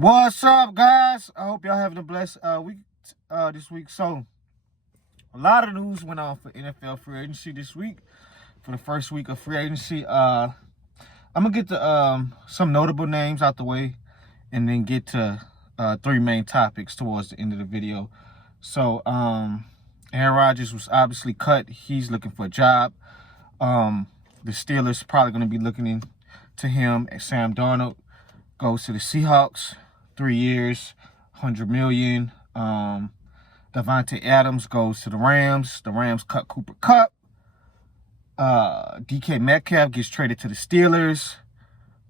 What's up, guys? I hope y'all having a blessed week this week. So, a lot of news went on for NFL free agency this week. For the first week of free agency, I'm gonna get to some notable names out the way, and then get to three main topics towards the end of the video. So, Aaron Rodgers was obviously cut. He's looking for a job. The Steelers probably gonna be looking into him. And Sam Darnold goes to the Seahawks, 3 years, $100 million. NYJ Adams goes to the Rams. The Rams cut Cooper Kupp. DK Metcalf gets traded to the Steelers.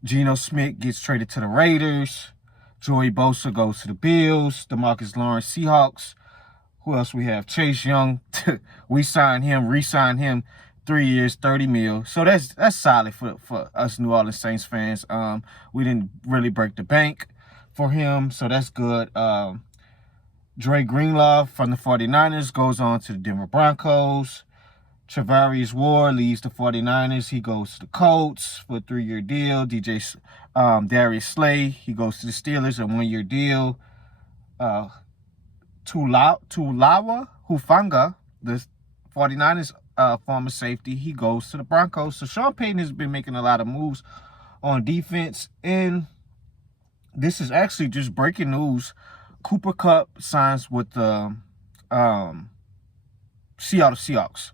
Geno Smith gets traded to the Raiders. Joey Bosa goes to the Bills. DeMarcus Lawrence, Seahawks. Who else we have? Chase Young. We signed him, re-signed him. 3 years, $30 million. So that's solid for us New Orleans Saints fans. We didn't really break the bank for him, so that's good. Dre Greenlaw from the 49ers goes on to the Denver Broncos. Travarius Ward leaves the 49ers. He goes to the Colts for a 3-year deal. Darius Slay, he goes to the Steelers, a 1-year deal. Tulawa Hufanga, the 49ers former safety, he goes to the Broncos. So Sean Payton has been making a lot of moves on defense, and this is actually just breaking news. Cooper Kupp signs with the Seattle Seahawks.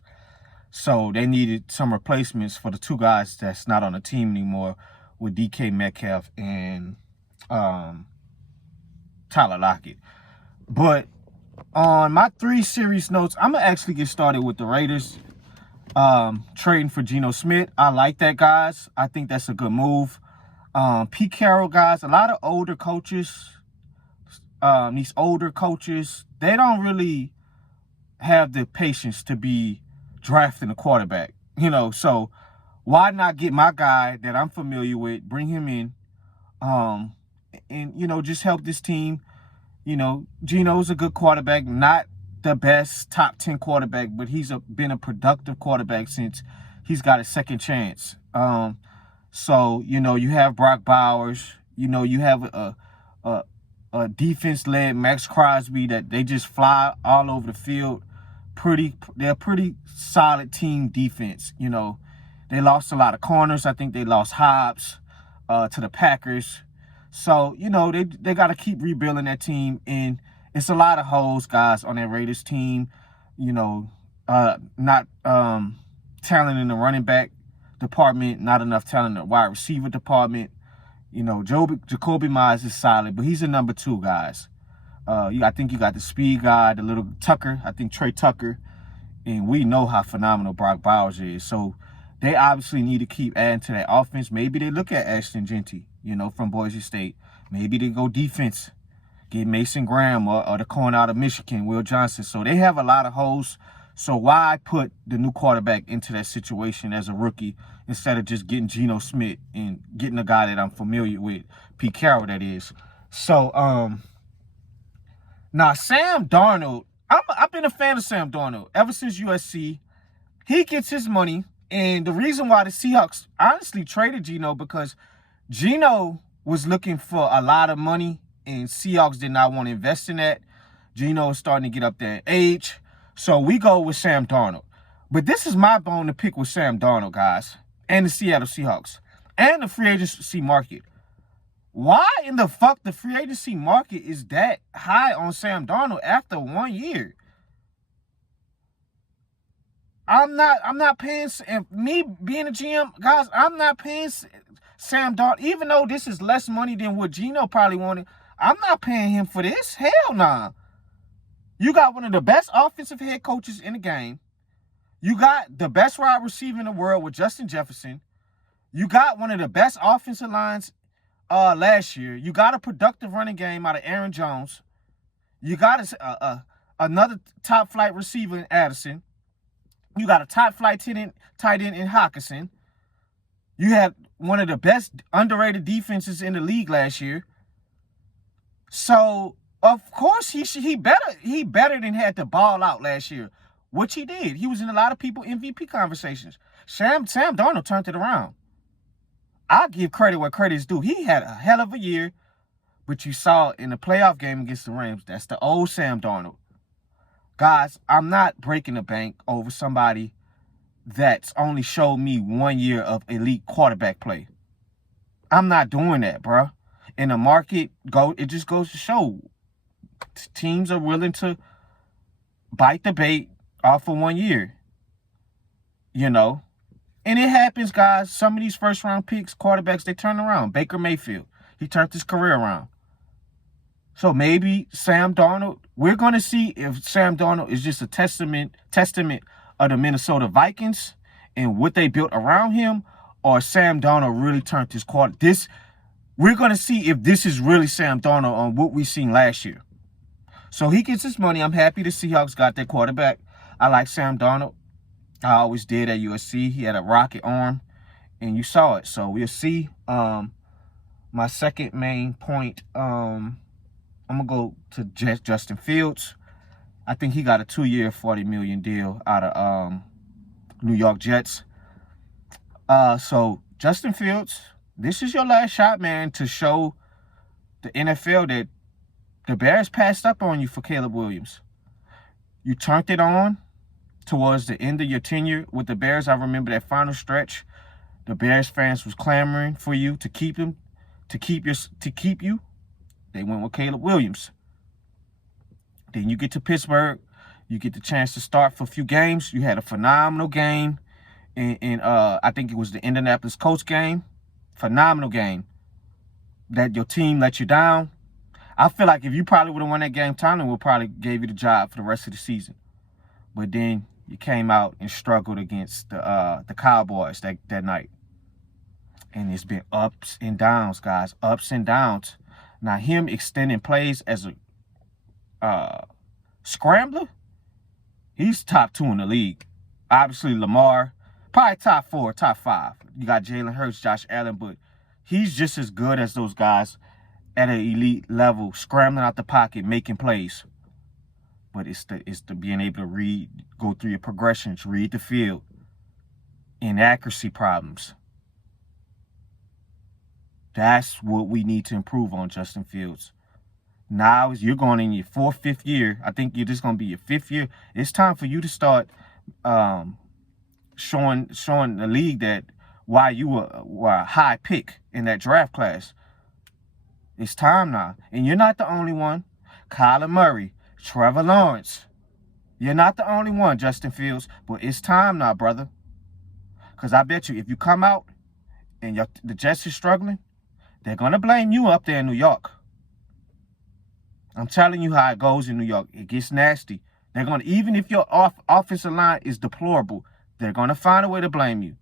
So they needed some replacements for the two guys that's not on the team anymore, with DK Metcalf and Tyler Lockett. But on my 3 series notes, I'm going to actually get started with the Raiders. Trading for Geno Smith. I like that, guys. I think that's a good move. Pete Carroll, guys, a lot of older coaches, these older coaches, they don't really have the patience to be drafting a quarterback, so why not get my guy that I'm familiar with, bring him in, and, just help this team. Geno's a good quarterback, not the best top 10 quarterback, but he's been a productive quarterback since he's got a second chance. So you have Brock Bowers, you have a defense-led Max Crosby that they just fly all over the field. They're a pretty solid team defense. They lost a lot of corners. I think they lost Hobbs to the Packers. So they got to keep rebuilding that team, and it's a lot of holes, guys, on that Raiders team. Not talent in the running back department, not enough talent in the wide receiver department. Jacoby Myers is solid, but he's a number 2, guys. I think you got the speed guy, the little Tucker. I think Trey Tucker, and we know how phenomenal Brock Bowers is. So they obviously need to keep adding to that offense. Maybe they look at Ashton Genty, from Boise State. Maybe they go defense. Get Mason Graham or the corner out of Michigan, Will Johnson. So they have a lot of holes. So why put the new quarterback into that situation as a rookie instead of just getting Geno Smith and getting a guy that I'm familiar with, Pete Carroll, that is. So, now Sam Darnold, I've been a fan of Sam Darnold ever since USC. He gets his money, and the reason why the Seahawks honestly traded Geno, because Geno was looking for a lot of money, and Seahawks did not want to invest in that. Geno is starting to get up there in age. So we go with Sam Darnold. But this is my bone to pick with Sam Darnold, guys, and the Seattle Seahawks, and the free agency market. Why in the fuck the free agency market is that high on Sam Darnold after 1 year? I'm not paying, and me being a GM, guys, I'm not paying Sam Darnold, even though this is less money than what Geno probably wanted. I'm not paying him for this. Hell nah. You got one of the best offensive head coaches in the game. You got the best wide receiver in the world with Justin Jefferson. You got one of the best offensive lines last year. You got a productive running game out of Aaron Jones. You got another top flight receiver in Addison. You got a top flight tight end in Hockenson. You had one of the best underrated defenses in the league last year. So of course he better than had to ball out last year, which he did. He was in a lot of people MVP conversations. Sam Darnold turned it around. I give credit where credit is due. He had a hell of a year. But you saw in the playoff game against the Rams, that's the old Sam Darnold. Guys, I'm not breaking the bank over somebody that's only showed me 1 year of elite quarterback play. I'm not doing that, bro. In the market, it just goes to show teams are willing to bite the bait off for 1 year. You know? And it happens, guys. Some of these first-round picks, quarterbacks, they turn around. Baker Mayfield, he turned his career around. So maybe Sam Darnold, we're going to see if Sam Darnold is just a testament of the Minnesota Vikings and what they built around him, or Sam Darnold really turned his quarter. We're going to see if this is really Sam Darnold on what we seen last year. So he gets his money. I'm happy the Seahawks got their quarterback. I like Sam Darnold. I always did at USC. He had a rocket arm, and you saw it. So we'll see. My second main point, I'm going to go to Justin Fields. I think he got a 2-year, $40 million deal out of New York Jets. So Justin Fields, this is your last shot, man, to show the NFL that the Bears passed up on you for Caleb Williams. You turned it on towards the end of your tenure with the Bears. I remember that final stretch. The Bears fans was clamoring for you to keep him, to keep you. They went with Caleb Williams. Then you get to Pittsburgh. You get the chance to start for a few games. You had a phenomenal game in I think it was the Indianapolis Colts game. Phenomenal game. That your team let you down. I feel like if you probably would have won that game, Tomlin would probably gave you the job for the rest of the season. But then you came out and struggled against the Cowboys that night. And it's been ups and downs, guys. Ups and downs. Now, him extending plays as a scrambler, he's top 2 in the league. Obviously, Lamar, probably top 4, top 5. You got Jalen Hurts, Josh Allen, but he's just as good as those guys at an elite level, scrambling out the pocket, making plays. But it's the being able to read, go through your progressions, read the field, inaccuracy problems. That's what we need to improve on, Justin Fields. Now you're going in your 4th, 5th year. I think you're just going to be your 5th year. It's time for you to start showing the league that why you were a high pick in that draft class. It's time now. And you're not the only one. Kyler Murray, Trevor Lawrence. You're not the only one, Justin Fields. But it's time now, brother. Because I bet you if you come out and the Jets is struggling, they're going to blame you up there in New York. I'm telling you how it goes in New York. It gets nasty. They're going to, even if your offensive line is deplorable, they're going to find a way to blame you.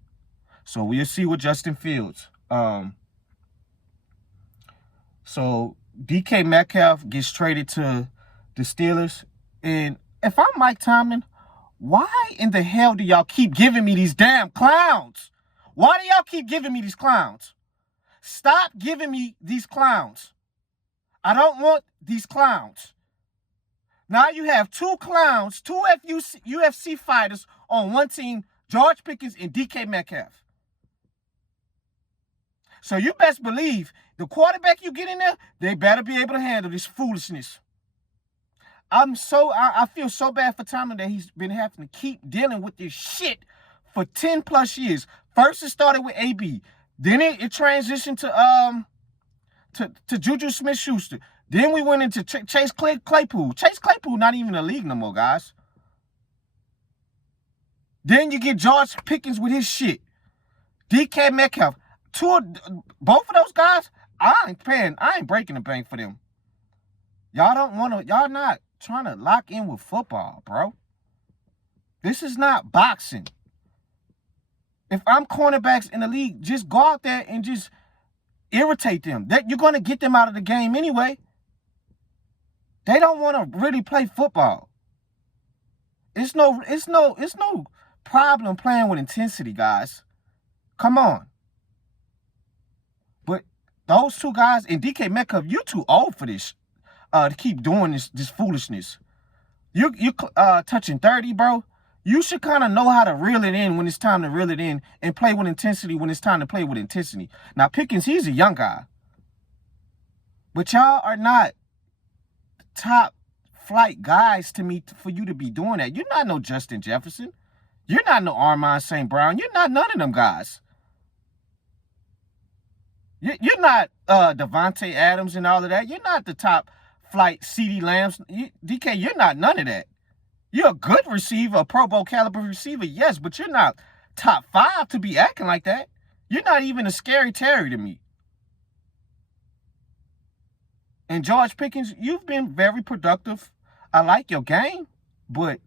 So we'll see with Justin Fields. So DK Metcalf gets traded to the Steelers. And if I'm Mike Tomlin, why in the hell do y'all keep giving me these damn clowns? Why do y'all keep giving me these clowns? Stop giving me these clowns. I don't want these clowns. Now you have 2 clowns, 2 UFC fighters on one team, George Pickens and DK Metcalf. So you best believe the quarterback you get in there, they better be able to handle this foolishness. I feel so bad for Tomlin that he's been having to keep dealing with this shit for 10 plus years. First it started with AB. Then it transitioned to Juju Smith-Schuster. Then we went into Chase Claypool. Chase Claypool not even in the league no more, guys. Then you get George Pickens with his shit. DK Metcalf. Both of those guys, I ain't breaking the bank for them. Y'all not trying to lock in with football, bro. This is not boxing. If I'm cornerbacks in the league, just go out there and just irritate them. You're going to get them out of the game anyway. They don't want to really play football. It's no problem playing with intensity, guys. Come on. But those 2 guys and DK Metcalf, you're too old for this. To keep doing this foolishness. You touching 30, bro. You should kind of know how to reel it in when it's time to reel it in and play with intensity when it's time to play with intensity. Now, Pickens, he's a young guy. But y'all are not top flight guys to me for you to be doing that. You're not no Justin Jefferson. You're not no Armon St. Brown. You're not none of them guys. You're not Devontae Adams and all of that. You're not the top flight CeeDee Lambs. DK, you're not none of that. You're a good receiver, a Pro Bowl caliber receiver, yes, but you're not top 5 to be acting like that. You're not even a Scary Terry to me. And George Pickens, you've been very productive. I like your game, but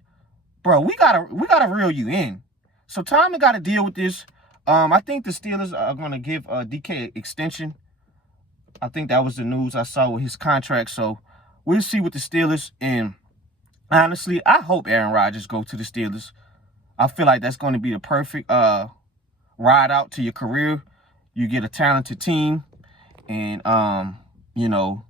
bro, we gotta reel you in. So Tommy got to deal with this. I think the Steelers are gonna give DK an extension. I think that was the news I saw with his contract. So we'll see with the Steelers. And honestly, I hope Aaron Rodgers go to the Steelers. I feel like that's going to be the perfect ride out to your career. You get a talented team, and you know,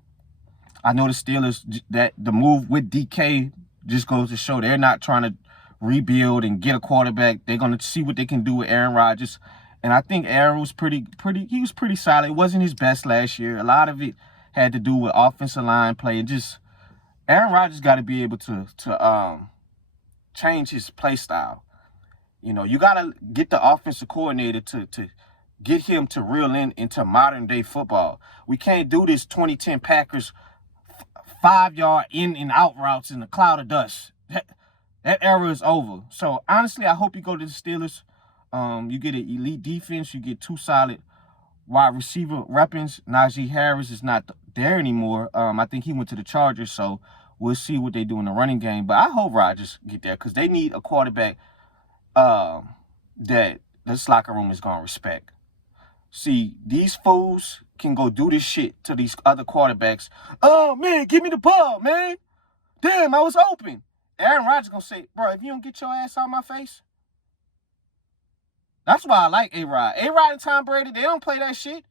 I know the Steelers, that the move with DK just goes to show they're not trying to rebuild and get a quarterback. They're going to see what they can do with Aaron Rodgers. And I think Aaron was pretty solid. It wasn't his best last year. A lot of it had to do with offensive line play. And just Aaron Rodgers got to be able to change his play style. You know, you got to get the offensive coordinator to get him to reel into modern day football. We can't do this 2010 Packers 5-yard in and out routes in a cloud of dust. That era is over. So honestly, I hope you go to the Steelers. You get an elite defense. You get 2 solid wide receiver weapons. Najee Harris is not there anymore. I think he went to the Chargers. So we'll see what they do in the running game. But I hope Rodgers get there because they need a quarterback that this locker room is going to respect. See, these fools can go do this shit to these other quarterbacks. Oh, man, give me the ball, man. Damn, I was open. Aaron Rodgers going to say, bro, if you don't get your ass out of my face. That's why I like A-Rod. A-Rod and Tom Brady, they don't play that shit.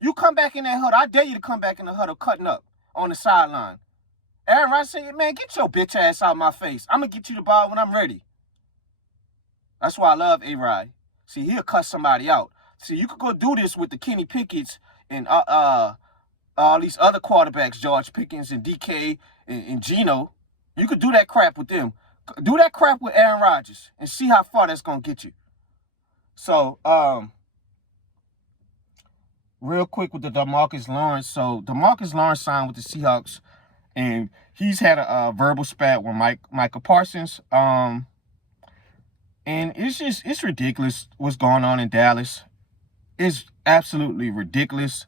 You come back in that huddle. I dare you to come back in the huddle cutting up on the sideline. Aaron Rodgers say, man, get your bitch ass out of my face. I'm going to get you the ball when I'm ready. That's why I love A-Rod. See, he'll cut somebody out. See, you could go do this with the Kenny Pickett's and all these other quarterbacks, George Pickens and DK and Geno. You could do that crap with them. Do that crap with Aaron Rodgers and see how far that's going to get you. So, real quick with the DeMarcus Lawrence. So, DeMarcus Lawrence signed with the Seahawks, and he's had a verbal spat with Micah Parsons. And it's ridiculous what's going on in Dallas. It's absolutely ridiculous.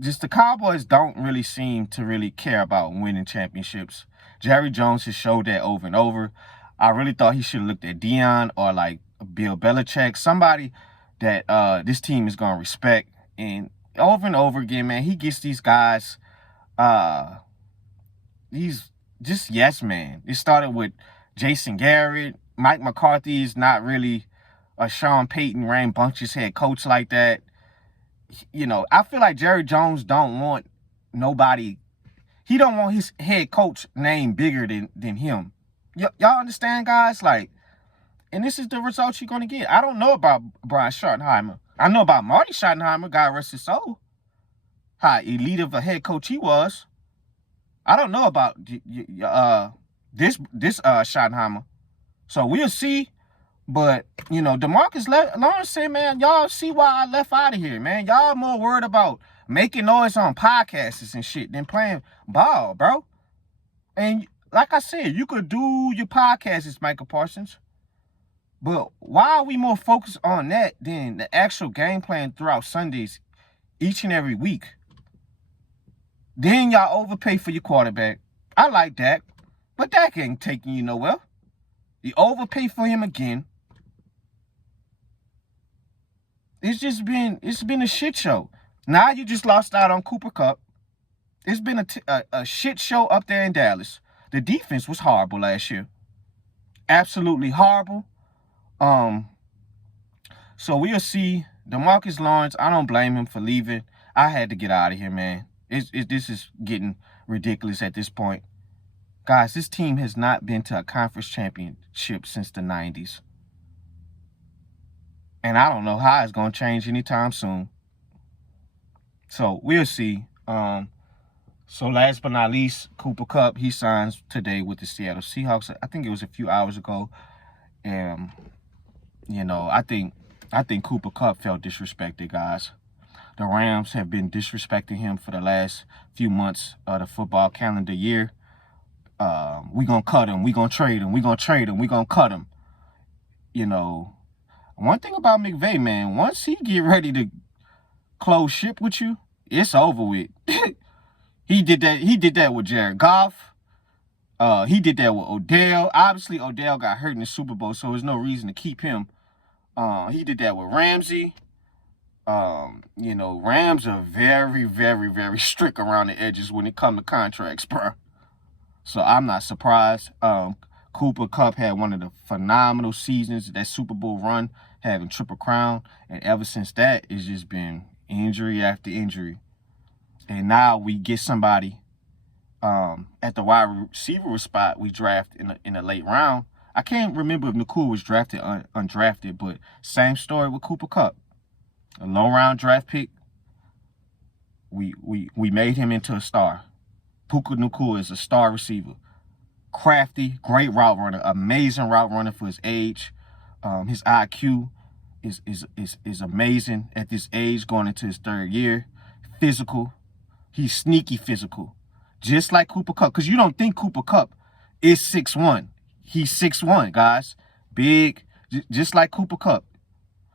Just the Cowboys don't really seem to really care about winning championships. Jerry Jones has showed that over and over. I really thought he should have looked at Dion or like Bill Belichick, somebody that this team is going to respect. And over again, man, he gets these guys, he's just yes, man. It started with Jason Garrett. Mike McCarthy is not really a Sean Payton, rambunctious head coach like that. You know, I feel like Jerry Jones don't want nobody. He don't want his head coach name bigger than him. Y'all understand, guys? Like, and this is the results you're going to get. I don't know about Brian Schottenheimer. I know about Marty Schottenheimer, God rest his soul. How elite of a head coach he was. I don't know about this Schottenheimer. So we'll see. But, you know, DeMarcus Lawrence said, man, y'all see why I left out of here, man. Y'all more worried about making noise on podcasts and shit than playing ball, bro. And like I said, you could do your podcasts, Micah Parsons. But why are we more focused on that than the actual game plan throughout Sundays each and every week? Then y'all overpay for your quarterback. I like Dak, but Dak ain't taking you nowhere. You overpay for him again. It's been a shit show. Now you just lost out on Cooper Kupp. It's been a shit show up there in Dallas. The defense was horrible last year. Absolutely horrible. So we'll see. DeMarcus Lawrence, I don't blame him for leaving. I had to get out of here, man. This is getting ridiculous at this point. Guys, this team has not been to a conference championship since the 90s. And I don't know how it's going to change anytime soon. So we'll see. So last but not least, Cooper Kupp, he signs today with the Seattle Seahawks. I think it was a few hours ago. And, I think Cooper Kupp felt disrespected, guys. The Rams have been disrespecting him for the last few months of the football calendar year. We gonna cut him. We gonna trade him. We gonna trade him. We gonna cut him. One thing about McVay, man, once he get ready to close ship with you, it's over with. He did that with Jared Goff. He did that with Odell. Obviously, Odell got hurt in the Super Bowl, so there's no reason to keep him. He did that with Ramsey. Rams are very, very, very strict around the edges when it comes to contracts, bro. So I'm not surprised. Cooper Kupp had one of the phenomenal seasons, that Super Bowl run, having Triple Crown. And ever since that, it's just been injury after injury. And now we get somebody at the wide receiver spot we draft in a late round. I can't remember if Nakua was drafted undrafted, but same story with Cooper Kupp. A low round draft pick. We made him into a star. Puka Nakua is a star receiver. Crafty, great route runner, amazing route runner for his age. His IQ is amazing at this age, going into his third year. Physical. He's sneaky physical. Just like Cooper Kupp. Because you don't think Cooper Kupp is 6'1". He's 6'1", guys. Big, just like Cooper Kupp.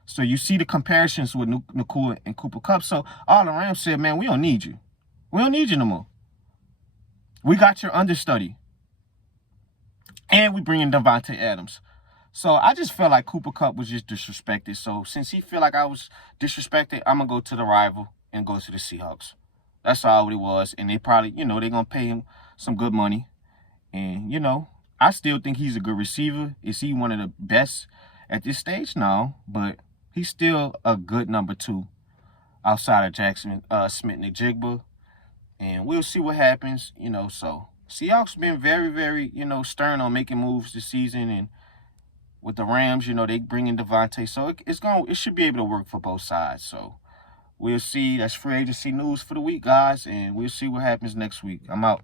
So you see the comparisons with Nakua and Cooper Kupp. So all the Rams said, man, we don't need you. We don't need you no more. We got your understudy. And we bring in Davante Adams. So I just felt like Cooper Kupp was just disrespected. So since he feel like I was disrespected, I'm going to go to the rival and go to the Seahawks. That's all it was. And they probably, they're going to pay him some good money. And, I still think he's a good receiver. Is he one of the best at this stage? No. But he's still a good number 2 outside of Jackson Smith-Njigba. And we'll see what happens, so Seahawks been very, very, stern on making moves this season. And with the Rams, they bring in Davante. So it should be able to work for both sides. So we'll see. That's free agency news for the week, guys. And we'll see what happens next week. I'm out.